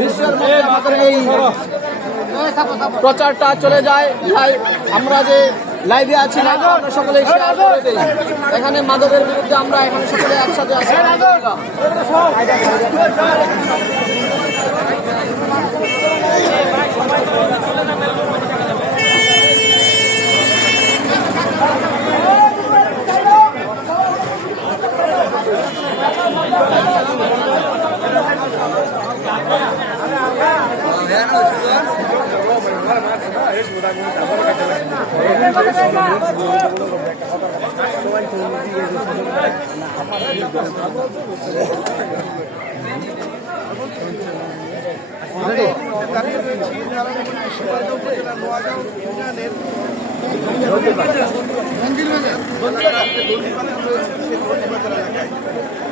বিশ্বের মধ্যে আমাদের এই প্রচারটা চলে যায়। আমরা যে লাইভে আছি না আমরা সকলে শেয়ার করে দেই। এখানে মাদকের বিরুদ্ধে আমরা এখানে সকলে একসাথে আছি।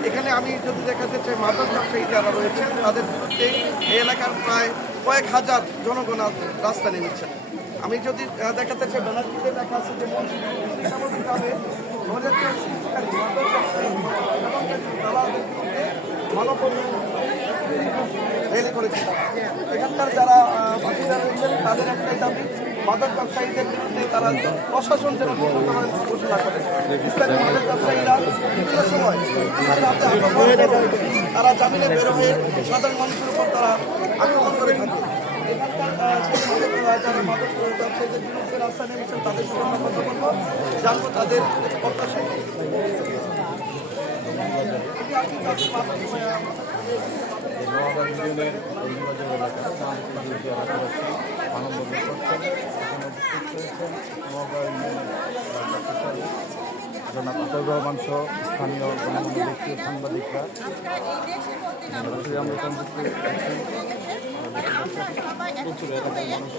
এখানে আমি যদি দেখাতে চাই মাদক ব্যবসায়ী যারা রয়েছেন তাদের বিরুদ্ধে এই এলাকার প্রায় কয়েক হাজার জনগণ রাস্তা নেমেছেন। আমি যদি দেখাতে চাই ব্যানার্জিতে দেখা আছে যে সামগ্রিকভাবে রেলি করেছে। এখানকার যারা বাসিন্দা রয়েছেন তাদের একটাই দাবি মাদক ব্যবসায়ীদের বিরুদ্ধে তারা প্রশাসন যেন ঘোষণা করে। স্থানীয় মাদক ব্যবসায়ীরা বিভিন্ন সময় তারা জামিনে বের হয়ে সাধারণ মানুষের উপর তারা আক্রমণ করে থাকে। যারা মাদক ব্যবসায়ীদের বিরুদ্ধে রাস্তা নেমেছেন তাদের সাথে আমরা কথা বলবো, জানবো তাদের প্রত্যাশা। রহমান সহ স্থানীয় গণমান্য ব্যক্তি সাংবাদিকরা প্রচুর এলাকার মানুষ